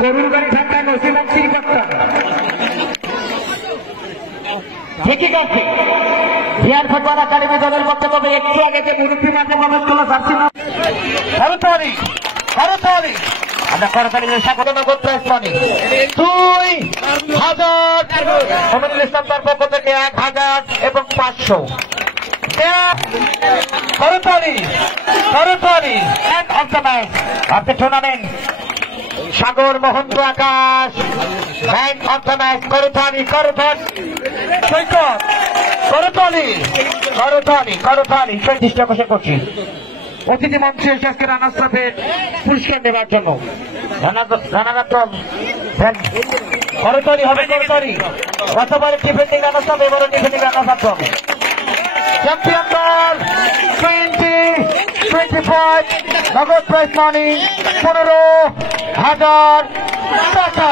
গরুর গাড়ি ঠান্ডা নসিমান সিং ডক্টর ঠিকই করছে বিহার ফুটবল একাডেমি দলের পক্ষে। তবে একটু আগে যে মুরব্বী মাঠে প্রবেশ করলো জার্সি করতালি আমরা করতালি স্বাগত করতে আসছি 2000 মোমিনুল ইসলাম তার পক্ষ থেকে 1000 এবং 500 করতালি end of the match of the tournament Sagar Mahanta Akash man of the match. করতালি চেষ্টা করছি অতিথি মঞ্চে আজকে রানার্স আপের পুরস্কার নেবার জন্য। করতালি হবে গতবারে ডিফেন্ডিং রানার্স আপ, এবারে ডিফেন্ডিং রানার্স আপ হবে। চ্যাম্পিয়ন দল 2025 নগদ প্রাইজ মানি 15,000 টাকা।